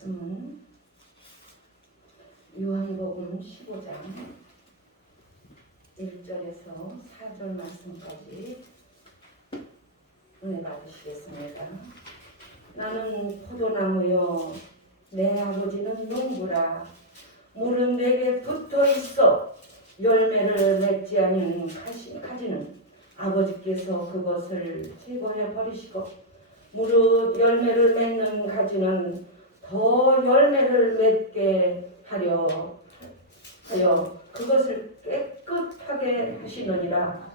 말씀은 요한복음 15장 1절에서 4절 말씀까지 은혜 받으시겠습니다. 나는 포도나무요 내 아버지는 농부라. 물은 내게 붙어 있어 열매를 맺지 않은 가지는 아버지께서 그것을 제거해 버리시고 무릇 열매를 맺는 가지는 더 열매를 맺게 하려 그것을 깨끗하게 하시느니라.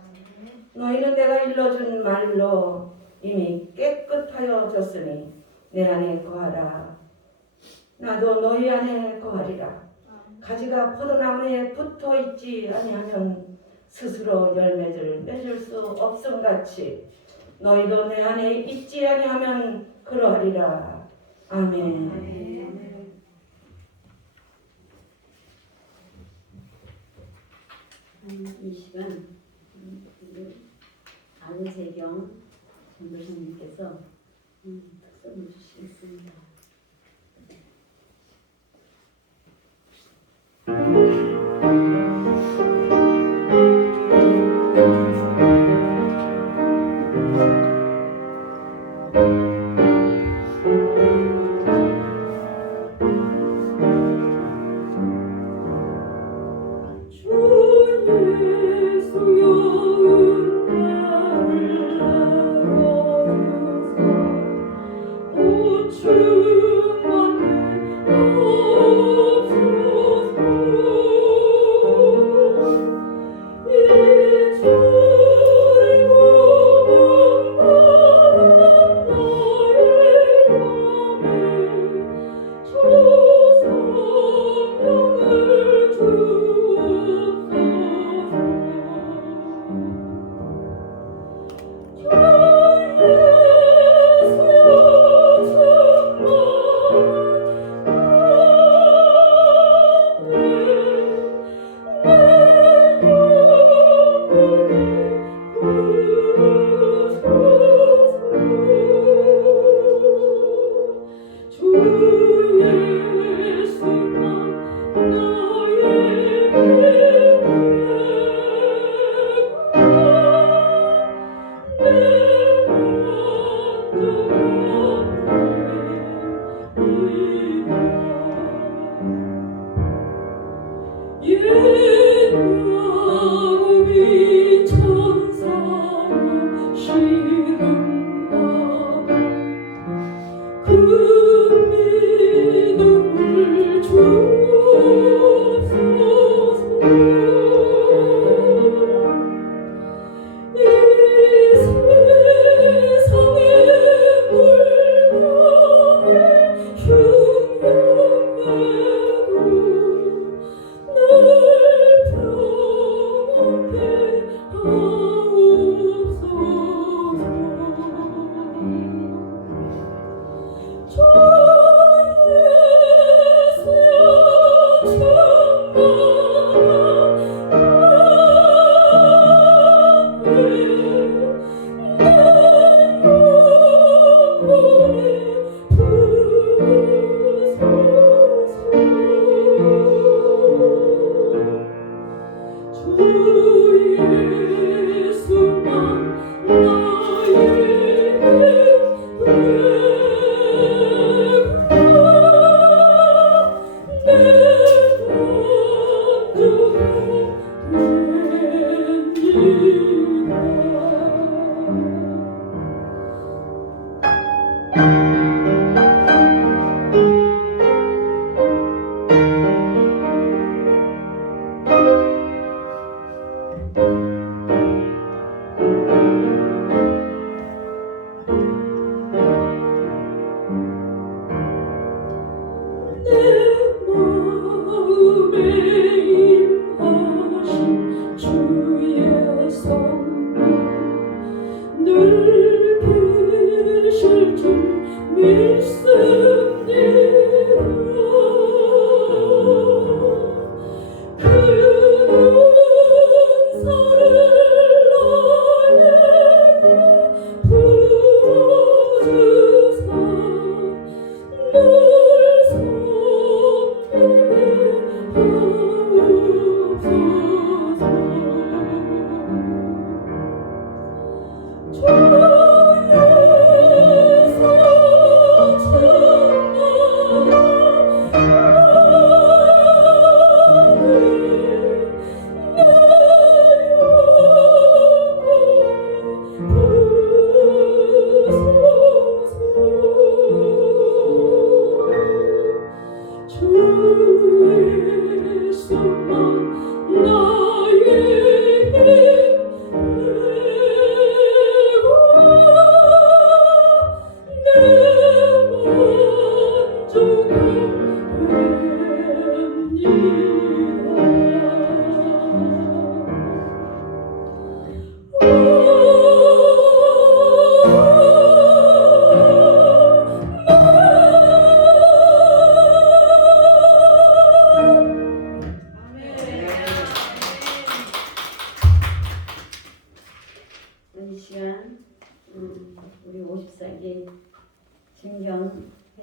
너희는 내가 일러준 말로 이미 깨끗하여졌으니 내 안에 거하라. 나도 너희 안에 거하리라. 가지가 포도나무에 붙어 있지 아니하면 스스로 열매를 맺을 수 없음같이 너희도 내 안에 있지 아니하면 그러하리라. 아멘. 이 시간 안세경 전도사님께서 특선을 주시겠습니다.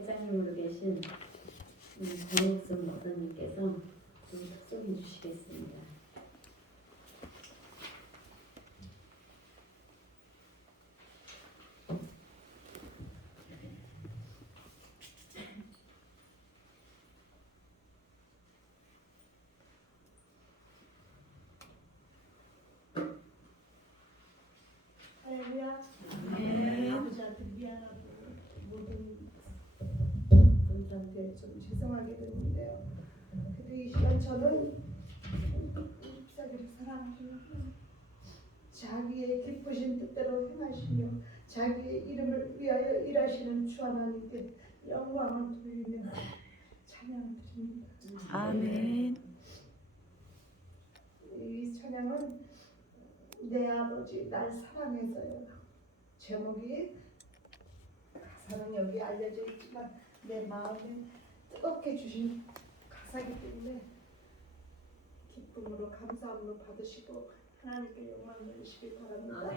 회장님으로 계신 권옥순 목사님께서 특송해 주시겠습니다. 할렐루야. 네. 아버지한테 미안하고 모든 분들한테 좀 죄송하게 됐는데요. 그래도 이 시간 저는 잎사귀를 사랑하시는 자기의 기쁘신 뜻대로 행하시며 자기의 이름을 위하여 일하시는 주 하나님께 영광을 돌리며 찬양드립니다. 아멘. 이 찬양은 내 아버지 날 사랑해서요. 제목이 가사는 여기 알려져 있지만 내 마음에 뜨겁게 주신 가사이기 때문에 기쁨으로 감사함으로 받으시고 하나님께 영광 돌리시길 바랍니다.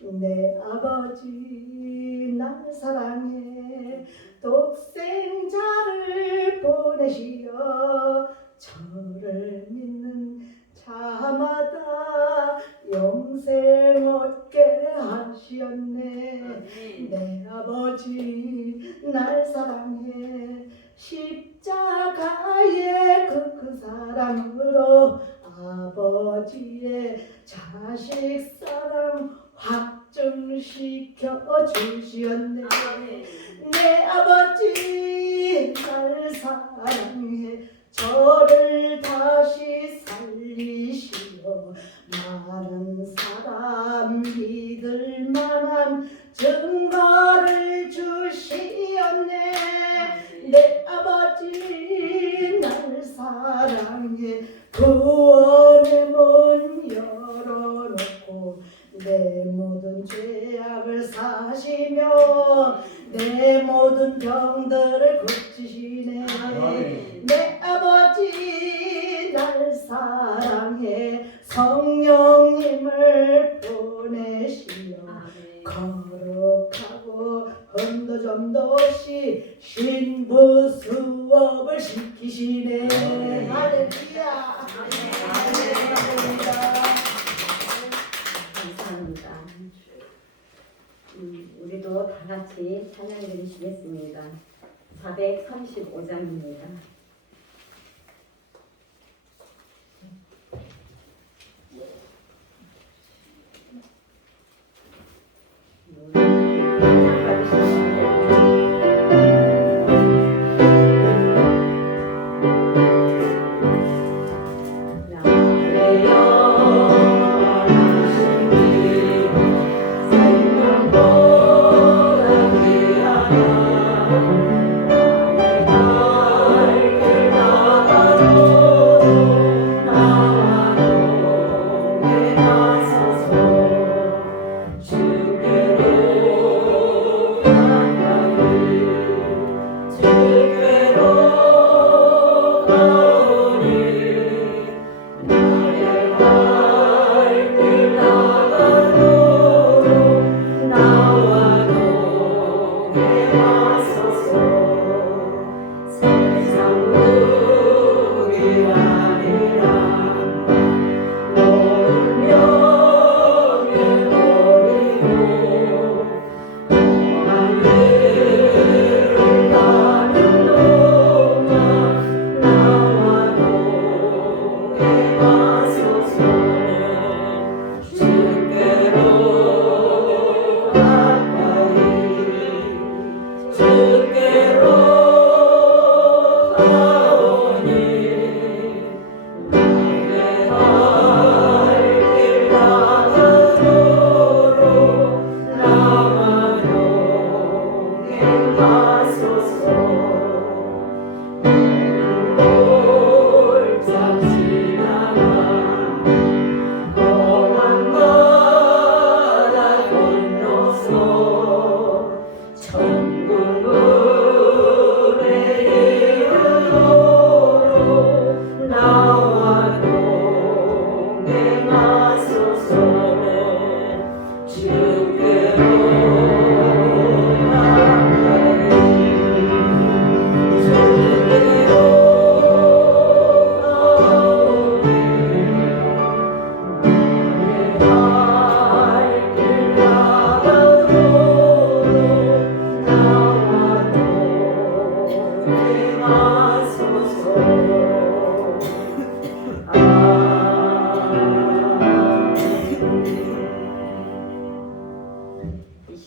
내 아버지 날 사랑해 독생자를 보내시어 저를 믿는 자마다 영생 얻게 하시었네. 내 아버지 날 사랑해 십자가의 그 사랑으로 아버지의 자식 사랑 확증시켜 주시었네. 내 아버지 날 사랑해 저를 다시 살리시어 많은 사람 믿을 만한 증거를 주시었네. 내 아버지 날 사랑해 구원의 문 열어놓고 내 모든 죄악을 사시며 내 모든 병들을 고치시네. 내 아버지 날 사랑해 성령님을 보내시며 거룩하고 흠도점도 없이 신부 수업을 시키시네. 할렐루야. 감사합니다. 우리도 다 같이 찬양 드리시겠습니다. 435장입니다. 나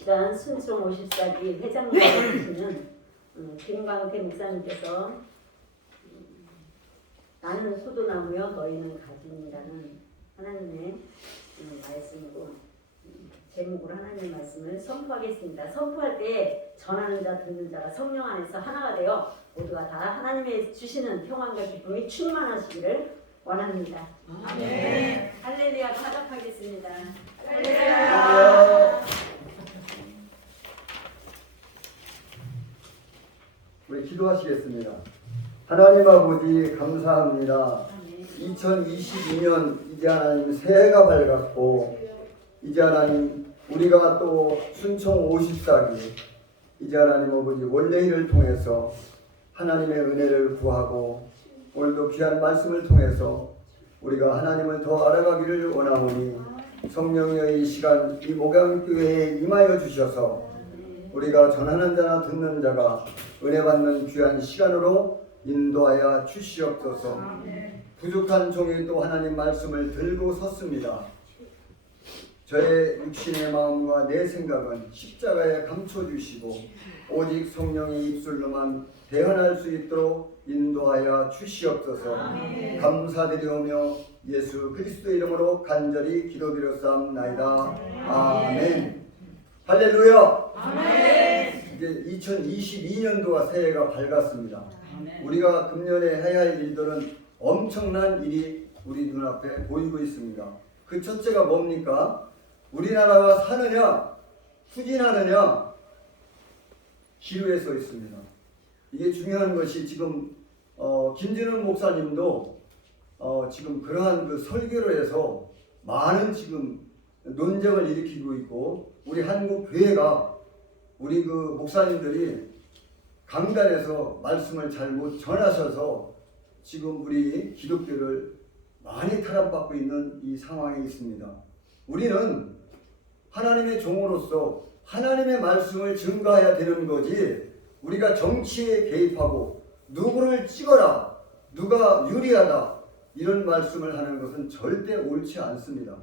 시간 순종 54기 회장님을 해주시는 김광태 목사님께서 나는 소도나무여 너희는 가지니라는 하나님의 말씀으로 제목으로 하나님의 말씀을 선포하겠습니다. 선포할 때 전하는 자 듣는 자가 성령 안에서 하나가 되어 모두가 다 하나님의 주시는 평안과 기쁨이 충만하시기를 원합니다. 아멘. 할렐루야 화답하겠습니다. 우리 기도하시겠습니다. 하나님 아버지 감사합니다. 2022년 이제 하나님 새해가 밝았고 이제 하나님 우리가 또 순총 54기 이제 하나님 아버지 원래일을 통해서 하나님의 은혜를 구하고 오늘도 귀한 말씀을 통해서 우리가 하나님을 더 알아가기를 원하오니 성령의 이 시간 이 목양교회에 임하여 주셔서 우리가 전하는 자나 듣는 자가 은혜 받는 귀한 시간으로 인도하여 주시옵소서. 부족한 종이 또 하나님 말씀을 들고 섰습니다. 저의 육신의 마음과 내 생각은 십자가에 감춰주시고 오직 성령의 입술로만 대언할 수 있도록 인도하여 주시옵소서. 감사드리오며 예수 그리스도 이름으로 간절히 기도드렸사옵나이다. 아멘. 할렐루야. 이제 2022년도가 새해가 밝았습니다. 우리가 금년에 해야 할 일들은 엄청난 일이 우리 눈앞에 보이고 있습니다. 그 첫째가 뭡니까? 우리나라가 사느냐 후진하느냐 기로에 서 있습니다. 이게 중요한 것이 지금 김진훈 목사님도 지금 그러한 그 설교를 해서 많은 지금 논쟁을 일으키고 있고 우리 한국 교회가 우리 그 목사님들이 강단에서 말씀을 잘못 전하셔서 지금 우리 기독교를 많이 탄압받고 있는 이 상황에 있습니다. 우리는 하나님의 종으로서 하나님의 말씀을 증거해야 되는 거지 우리가 정치에 개입하고 누구를 찍어라 누가 유리하다 이런 말씀을 하는 것은 절대 옳지 않습니다.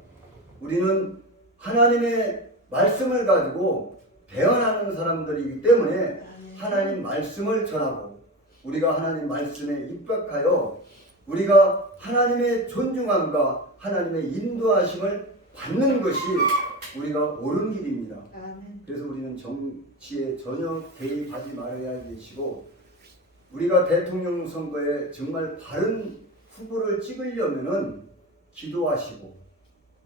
우리는 하나님의 말씀을 가지고 대언하는 사람들이기 때문에 하나님 말씀을 전하고 우리가 하나님 말씀에 입각하여 우리가 하나님의 존중함과 하나님의 인도하심을 받는 것이 우리가 옳은 길입니다. 그래서 우리는 정치에 전혀 개입하지 말아야 되시고 우리가 대통령 선거에 정말 바른 후보를 찍으려면은 기도하시고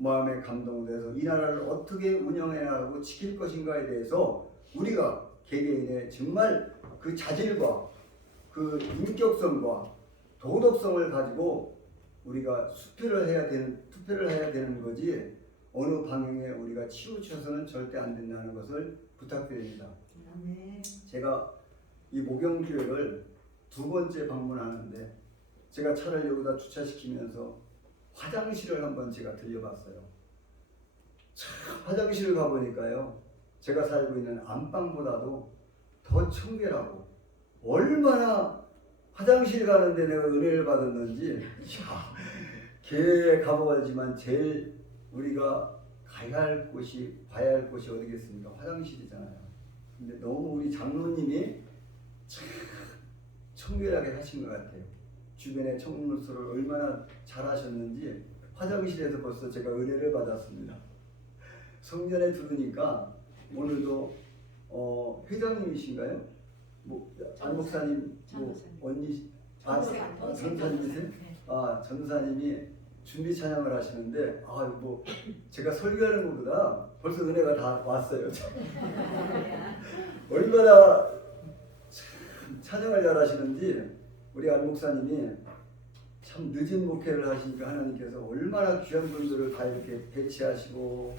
마음에 감동돼서 이 나라를 어떻게 운영해 나가고 지킬 것인가에 대해서 우리가 개개인의 정말 그 자질과 그 인격성과 도덕성을 가지고 우리가 투표를 해야 되는 거지 어느 방향에 우리가 치우쳐서는 절대 안 된다는 것을 부탁드립니다. 제가 이 목영교회를 2번째 방문하는데 제가 차를 여기다 주차시키면서 화장실을 한번 제가 들려봤어요. 참 화장실을 가보니까요 제가 살고 있는 안방보다도 더 청결하고 얼마나 화장실 가는데 내가 은혜를 받았는지 교회에 가보지만 제일 우리가 가야 할 곳이 봐야 할 곳이 어디겠습니까? 화장실이잖아요. 근데 너무 우리 장로님이 참 청결하게 하신 것 같아요. 주변에 청물소를 얼마나 잘하셨는지 화장실에서 벌써 제가 은혜를 받았습니다. 성전에 들으니까 오늘도 회장님이신가요? 안 목사님 언니 전사님이세요? 전사님이 준비 찬양을 하시는데 제가 설교하는 것보다 벌써 은혜가 다 왔어요. 얼마나 참 찬양을 잘하시는지 우리 안 목사님이 참 늦은 목회를 하시니까 하나님께서 얼마나 귀한 분들을 다 이렇게 배치하시고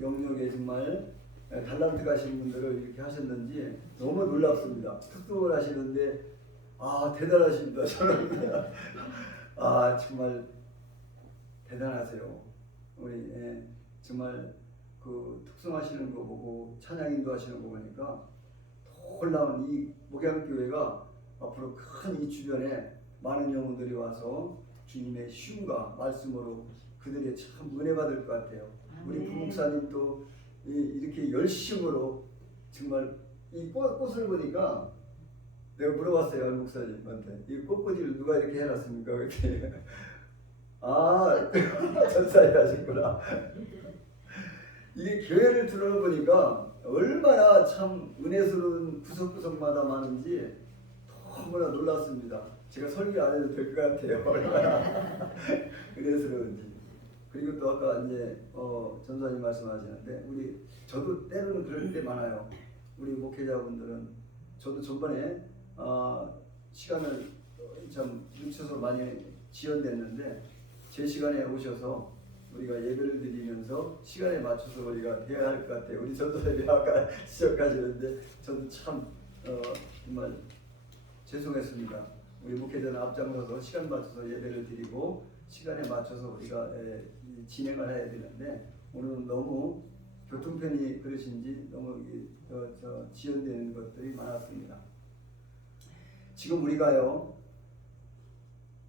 영역에 정말 달란트 가신 분들을 이렇게 하셨는지 너무 놀랍습니다. 특수를 하시는데 대단하십니다. 저는 정말 대단하세요. 우리 정말 그 특성하시는 거 보고 찬양 인도하시는 거 보니까 놀라운 이 목양교회가 앞으로 큰 이 주변에 많은 영혼들이 와서 주님의 쉼과 말씀으로 그들이 참 은혜 받을 것 같아요. 우리 부목사님도 이렇게 열심으로 정말 이 꽃을 보니까 내가 물어봤어요 목사님한테 이 꽃꽂이를 누가 이렇게 해놨습니까? 그랬더니 아 전사님 하셨구나. 이게 교회를 들어보니까 얼마나 참 은혜스러운 구석구석마다 많은지 너무나 놀랐습니다. 제가 설교 안 해도 될 것 같아요. 얼마나 은혜스러운지. 그리고 또 아까 이제 전사님 말씀하시는데 저도 때로는 그럴 때 많아요. 우리 목회자분들은 저도 전번에 시간을 참 늦춰서 많이 지연됐는데 제 시간에 오셔서 우리가 예배를 드리면서 시간에 맞춰서 우리가 해야 할 것 같아요. 우리 전도사님이 아까 지적하시는데 저도 참 정말 죄송했습니다. 우리 목회자는 앞장서서 시간 맞춰서 예배를 드리고 시간에 맞춰서 우리가 진행을 해야 되는데 오늘은 너무 교통편이 그러신지 너무 지연되는 것들이 많았습니다. 지금 우리가요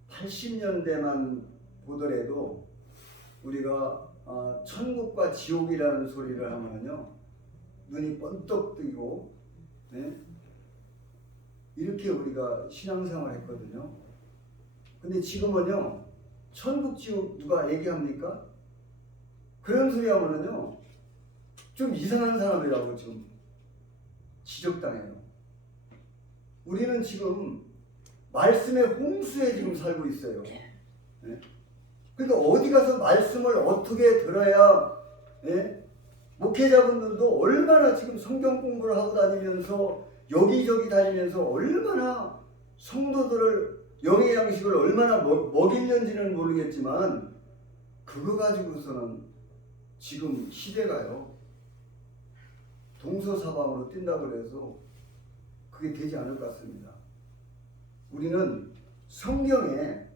80년대만 보더라도 우리가 천국과 지옥이라는 소리를 하면요 눈이 번쩍 뜨고 네? 이렇게 우리가 신앙생활을 했거든요. 근데 지금은요 천국 지옥 누가 얘기합니까? 그런 소리 하면은요 좀 이상한 사람이라고 지금 지적당해요. 우리는 지금 말씀의 홍수에 지금 살고 있어요. 네? 그러니까 어디 가서 말씀을 어떻게 들어야 목회자분들도 얼마나 지금 성경 공부를 하고 다니면서 여기저기 다니면서 얼마나 성도들을 영의 양식을 얼마나 먹이는지는 모르겠지만 그거 가지고서는 지금 시대가요 동서사방으로 뛴다고 해서 그게 되지 않을 것 같습니다. 우리는 성경에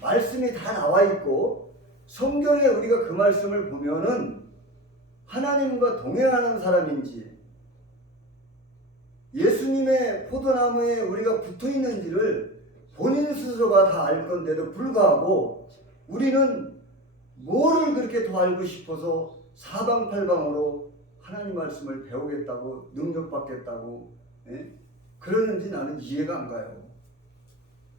말씀이 다 나와 있고 성경에 우리가 그 말씀을 보면은 하나님과 동행하는 사람인지 예수님의 포도나무에 우리가 붙어 있는지를 본인 스스로가 다 알 건데도 불구하고 우리는 뭐를 그렇게 더 알고 싶어서 사방팔방으로 하나님 말씀을 배우겠다고 능력받겠다고 그러는지 나는 이해가 안 가요.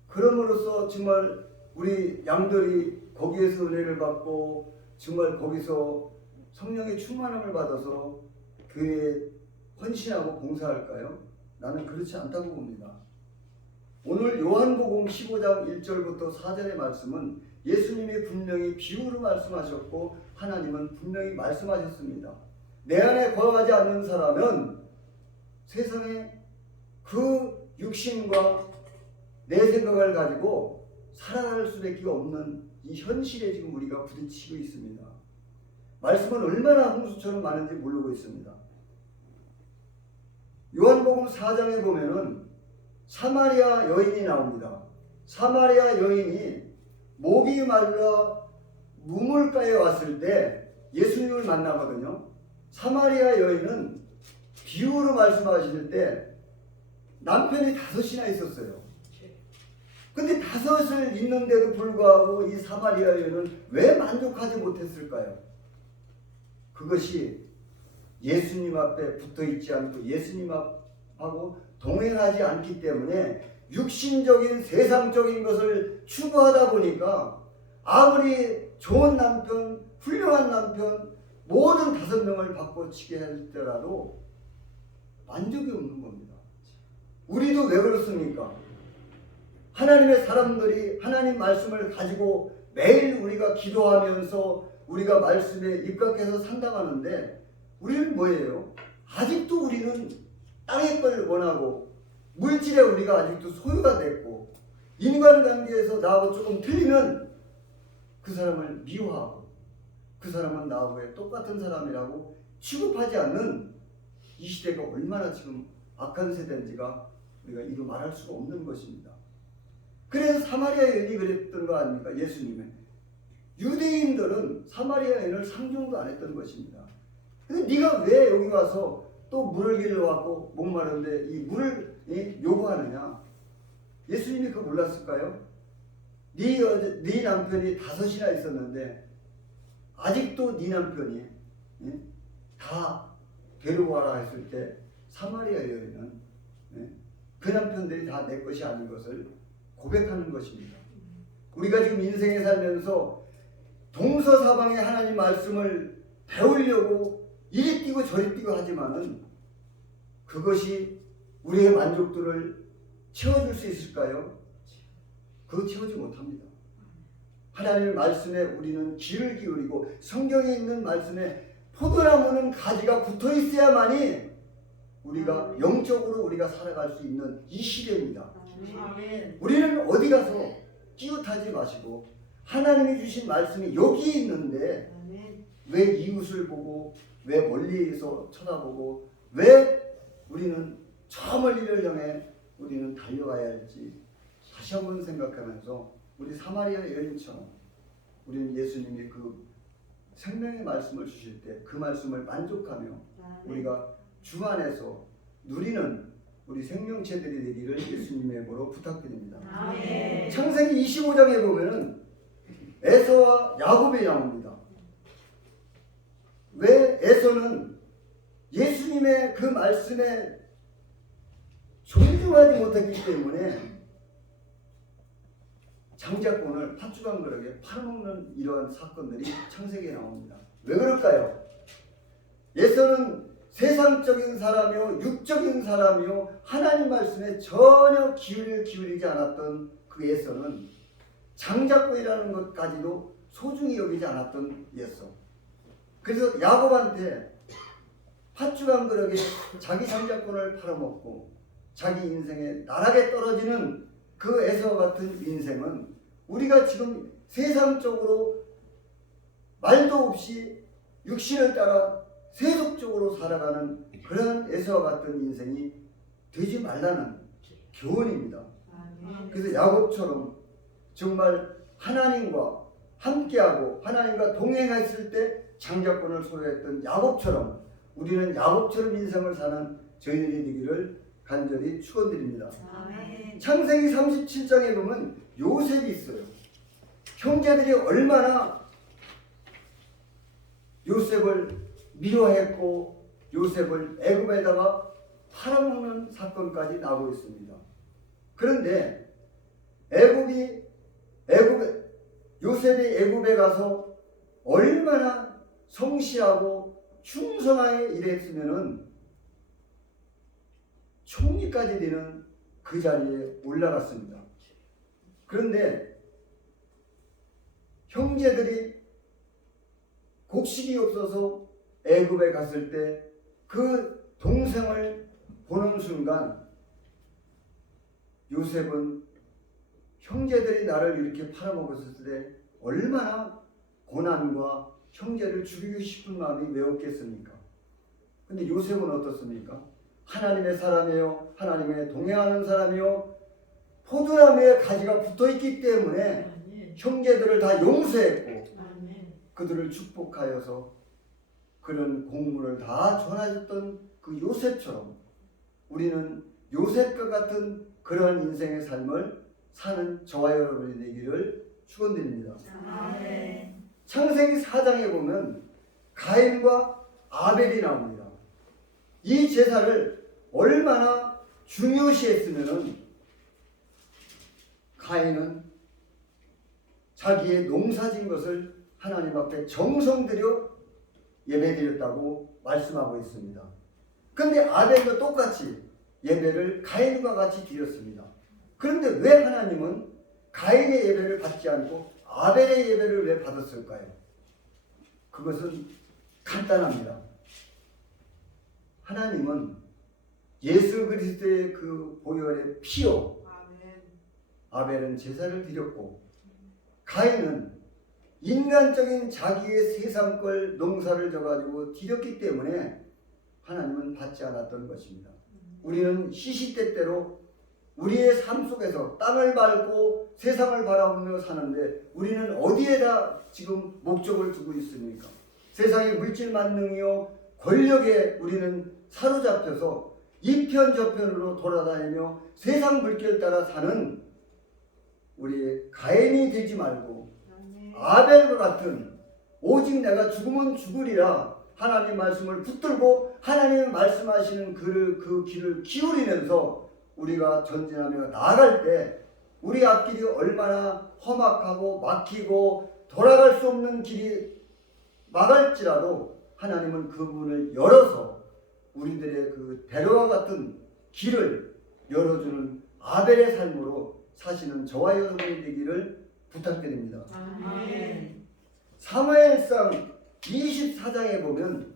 그럼으로써 정말 우리 양들이 거기에서 은혜를 받고 정말 거기서 성령의 충만함을 받아서 교회에 헌신하고 봉사할까요? 나는 그렇지 않다고 봅니다. 오늘 요한복음 15장 1절부터 4절의 말씀은 예수님이 분명히 비유로 말씀하셨고 하나님은 분명히 말씀하셨습니다. 내 안에 거하지 않는 사람은 세상에 그 육신과 내 생각을 가지고 살아갈 수밖에 없는 이 현실에 지금 우리가 부딪히고 있습니다. 말씀은 얼마나 홍수처럼 많은지 모르고 있습니다. 요한복음 4장에 보면은 사마리아 여인이 나옵니다. 사마리아 여인이 목이 말라 무물가에 왔을 때 예수님을 만나거든요. 사마리아 여인은 비유로 말씀하실 때 남편이 5이나 있었어요. 근데 5을 있는데도 불구하고 이 사마리아 여인은 왜 만족하지 못했을까요? 그것이 예수님 앞에 붙어 있지 않고 예수님 앞하고 동행하지 않기 때문에 육신적인 세상적인 것을 추구하다 보니까 아무리 좋은 남편, 훌륭한 남편, 모든 5명을 바꿔치게 할지라도 만족이 없는 겁니다. 우리도 왜 그렇습니까? 하나님의 사람들이 하나님 말씀을 가지고 매일 우리가 기도하면서 우리가 말씀에 입각해서 산다하는데 우리는 뭐예요? 아직도 우리는 땅의 걸 원하고 물질에 우리가 아직도 소유가 됐고 인간관계에서 나하고 조금 틀리면 그 사람을 미워하고 그 사람은 나하고 똑같은 사람이라고 취급하지 않는 이 시대가 얼마나 지금 악한 세대인지가 우리가 이루 말할 수가 없는 것입니다. 그래서 사마리아 여인이 그랬던 거 아닙니까? 예수님의 유대인들은 사마리아 여인을 상종도 안 했던 것입니다. 근데 네가 왜 여기 와서 또 물을 길러 왔고 목마른데 이 물을 요구하느냐? 예수님이 그거 몰랐을까요? 네 남편이 5이나 있었는데 아직도 네 남편이 다 데려와라 했을 때 사마리아 여인은 그 남편들이 다 내 것이 아닌 것을 고백하는 것입니다. 우리가 지금 인생에 살면서 동서사방의 하나님 말씀을 배우려고 이리 뛰고 저리 뛰고 하지만은 그것이 우리의 만족도를 채워줄 수 있을까요? 그거 채우지 못합니다. 하나님의 말씀에 우리는 귀를 기울이고 성경에 있는 말씀에 포도나무는 가지가 붙어 있어야만이 우리가 영적으로 우리가 살아갈 수 있는 이 시대입니다. 우리는 어디 가서 끼웃하지 마시고 하나님이 주신 말씀이 여기 있는데 왜 이웃을 보고 왜 멀리에서 쳐다보고 왜 우리는 저 멀리를 향해 우리는 달려가야 할지 다시 한번 생각하면서 우리 사마리아 여인처럼 우리는 예수님이 그 생명의 말씀을 주실 때 그 말씀을 만족하며 우리가 주 안에서 누리는 우리 생명체들이 되기를 예수님의 이름으로 부탁드립니다. 아멘. 창세기 25장에 보면은 에서와 야곱이 나옵니다. 왜 에서는 예수님의 그 말씀에 존중하지 못했기 때문에 장자권을 팥주간 그릇에 팔아먹는 이러한 사건들이 창세기에 나옵니다. 왜 그럴까요? 에서는 세상적인 사람이요 육적인 사람이요 하나님 말씀에 전혀 귀를 기울이지 않았던 그 에서는 장자권이라는 것까지도 소중히 여기지 않았던 에서. 그래서 야곱한테 팥주간 그릇에 자기 장자권을 팔아먹고 자기 인생에 나락에 떨어지는 그 에서와 같은 인생은 우리가 지금 세상적으로 말도 없이 육신을 따라 세속적으로 살아가는 그러한 에서와 같은 인생이 되지 말라는 교훈입니다. 그래서 야곱처럼 정말 하나님과 함께하고 하나님과 동행했을 때 장자권을 소유했던 야곱처럼 우리는 야곱처럼 인생을 사는 저희들이 되기를 간절히 축원드립니다. 창세기 37장에 보면 요셉이 있어요. 형제들이 얼마나 요셉을 미워했고 요셉을 애굽에다가 팔아먹는 사건까지 나오고 있습니다. 그런데 요셉이 애굽에 가서 얼마나 성실하고 충성하게 일했으면은 총리까지 되는 그 자리에 올라갔습니다. 그런데 형제들이 곡식이 없어서 애굽에 갔을 때 그 동생을 보는 순간 요셉은 형제들이 나를 이렇게 팔아먹었을 때 얼마나 고난과 형제를 죽이고 싶은 마음이 왜 없겠습니까? 근데 요셉은 어떻습니까? 하나님의 사람이요 하나님의 동행하는 사람이요 포도나무에 가지가 붙어있기 때문에 형제들을 다 용서했고 그들을 축복하여서 그런 공물을 다 전해줬던 그 요셉처럼 우리는 요셉과 같은 그러한 인생의 삶을 사는 저와 여러분이 되기를 축원드립니다. 창세기 4장에 보면 가인과 아벨이 나옵니다. 이 제사를 얼마나 중요시했으면은 가인은 자기의 농사진 것을 하나님 앞에 정성 들여 예배드렸다고 말씀하고 있습니다. 그런데 아벨도 똑같이 예배를 가인과 같이 드렸습니다. 그런데 왜 하나님은 가인의 예배를 받지 않고 아벨의 예배를 왜 받았을까요? 그것은 간단합니다. 하나님은 예수 그리스도의 그 보혈의 피요 아벨은 제사를 드렸고 가인은 인간적인 자기의 세상걸 농사를 져가지고 드렸기 때문에 하나님은 받지 않았던 것입니다. 우리는 시시때때로 우리의 삶 속에서 땅을 밟고 세상을 바라보며 사는데 우리는 어디에다 지금 목적을 두고 있습니까? 세상의 물질 만능이요 권력에 우리는 사로잡혀서 이편저편으로 돌아다니며 세상 물결 따라 사는 우리 가인이 되지 말고 아벨과 같은 오직 내가 죽으면 죽으리라 하나님 말씀을 붙들고 하나님 말씀하시는 그 길을 기울이면서 우리가 전진하며 나아갈 때 우리 앞길이 얼마나 험악하고 막히고 돌아갈 수 없는 길이 막을지라도 하나님은 그 문을 열어서 우리들의 그 대로와 같은 길을 열어주는 아벨의 삶으로 사시는 저와 여러분이 되기를 부탁드립니다. 사무엘상 24장에 보면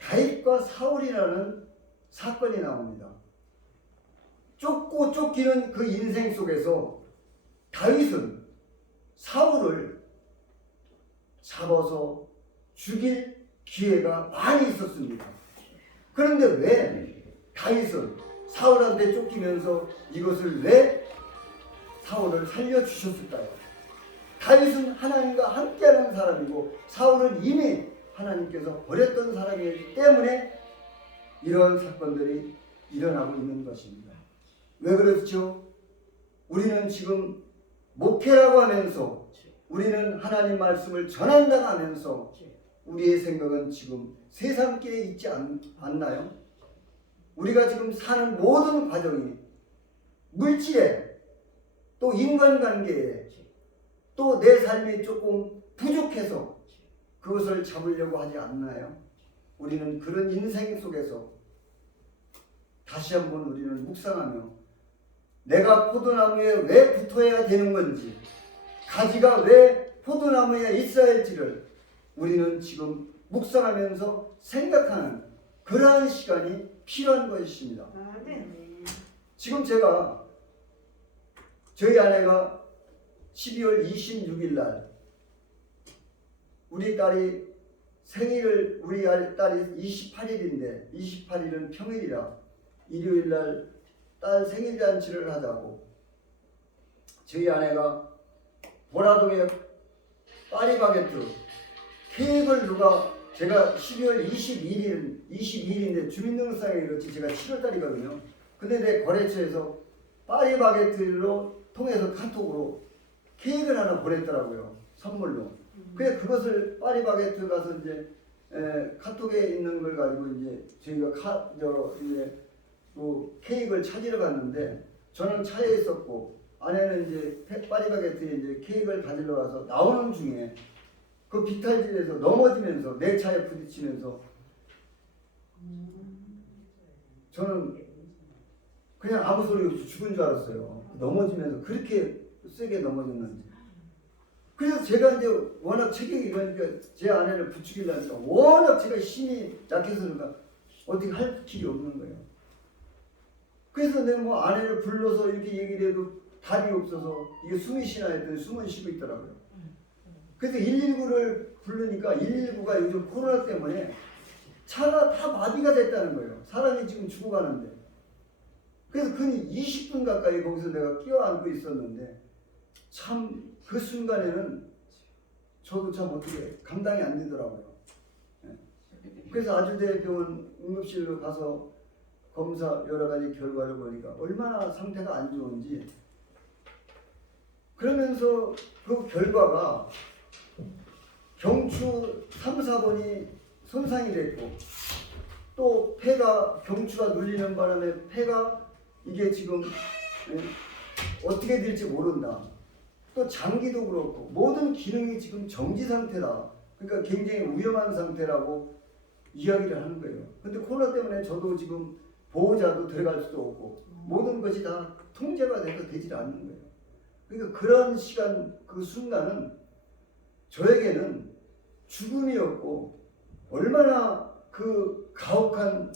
다윗과 사울이라는 사건이 나옵니다. 쫓고 쫓기는 그 인생 속에서 다윗은 사울을 잡아서 죽일 기회가 많이 있었습니다. 그런데 왜 다윗은 사울한테 쫓기면서 이것을 왜 사울을 살려주셨을까요? 다윗은 하나님과 함께하는 사람이고 사울은 이미 하나님께서 버렸던 사람이기 때문에 이런 사건들이 일어나고 있는 것입니다. 왜 그렇죠? 우리는 지금 목회라고 하면서 우리는 하나님 말씀을 전한다고 하면서 우리의 생각은 지금 세상길에 있지 않나요? 우리가 지금 사는 모든 과정이 물질에 또 인간관계에 또 내 삶이 조금 부족해서 그것을 잡으려고 하지 않나요? 우리는 그런 인생 속에서 다시 한번 우리는 묵상하며 내가 포도나무에 왜 붙어야 되는 건지 가지가 왜 포도나무에 있어야 할지를 우리는 지금 묵상하면서 생각하는 그러한 시간이 필요한 것입니다. 지금 제가 저희 아내가 12월 26일 날 우리 딸이 생일을 우리 딸이 28일인데 28일은 평일이라 일요일 날 딸 생일 잔치를 하자고 저희 아내가 보라동에 파리바게뜨 케이크를 누가 제가 12월 22일인데 주민등록상에 그렇지 제가 7월달이거든요. 근데 내 거래처에서 파리바게뜨로 통해서 카톡으로 케이크를 하나 보냈더라고요. 선물로. 그래 그것을 파리바게뜨 가서 이제 카톡에 있는 걸 가지고 이제 저희가 이제 그 케이크를 찾으러 갔는데 저는 차에 있었고 아내는 이제 파리바게뜨에 이제 케이크를 가지러 가서 나오는 중에 그 비탈진에서 넘어지면서 내 차에 부딪히면서 저는 그냥 아무 소리 없이 죽은 줄 알았어요. 넘어지면서 그렇게 세게 넘어졌는지. 그래서 제가 이제 워낙 체격이 그러니까 제 아내를 부추기려니까 워낙 제가 힘이 약해서 그런가 어떻게 할 길이 없는 거예요. 그래서 내가 뭐 아내를 불러서 이렇게 얘기를 해도 답이 없어서 이게 숨이 쉬나 했더니 숨은 쉬고 있더라고요. 그래서 119를 부르니까 119가 요즘 코로나 때문에 차가 다 마비가 됐다는 거예요. 사람이 지금 죽어가는데. 그래서 거의 20분 가까이 거기서 내가 끼어앉고 있었는데 참 그 순간에는 저도 참 어떻게 감당이 안 되더라고요. 그래서 아주대병원 응급실로 가서 검사 여러 가지 결과를 보니까 얼마나 상태가 안 좋은지 그러면서 그 결과가 경추 3, 4번이 손상이 됐고 또 폐가 경추가 눌리는 바람에 폐가 이게 지금 어떻게 될지 모른다. 또 장기도 그렇고 모든 기능이 지금 정지 상태다. 그러니까 굉장히 위험한 상태라고 이야기를 하는 거예요. 근데 코로나 때문에 저도 지금 보호자도 들어갈 수도 없고 모든 것이 다 통제가 돼서 되질 않는 거예요. 그러니까 그런 시간 그 순간은 저에게는 죽음이었고 얼마나 그 가혹한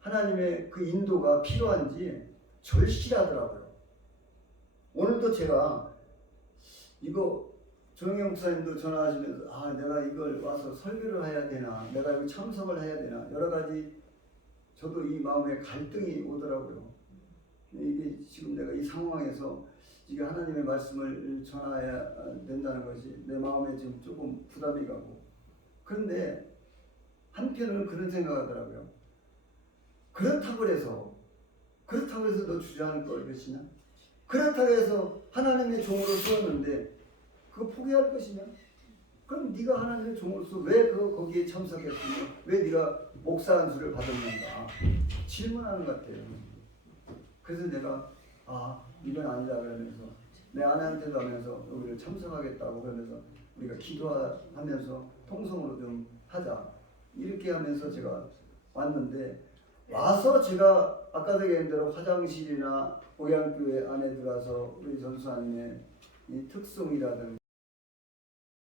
하나님의 그 인도가 필요한지 절실하더라고요. 오늘도 제가 이거 조영영 목사님도 전화하시면서 내가 이걸 와서 설교를 해야 되나 내가 이거 참석을 해야 되나 여러 가지 저도 이 마음에 갈등이 오더라고요. 이게 지금 내가 이 상황에서 이게 하나님의 말씀을 전해야 된다는 것이 내 마음에 지금 조금 부담이 가고 그런데 한편으로는 그런 생각하더라고요. 그렇다고 해서 너 주저앉을 것이냐? 그렇다고 해서 하나님의 종으로 세웠는데 그거 포기할 것이냐? 그럼 네가 하나님의 종으로서 왜 거기에 참석했으며 왜 네가 목사 안수를 받았는가 질문하는 것 같아요. 그래서 내가 이건 아니다 그러면서 내 아내한테도 하면서 여기를 참석하겠다고 그러면서 우리가 기도하면서 통성으로 좀 하자 이렇게 하면서 제가 왔는데 와서 제가 아까도 얘기한 대로 화장실이나 복양교회 안에 들어가서 우리 전수하님의 이 특성이라든가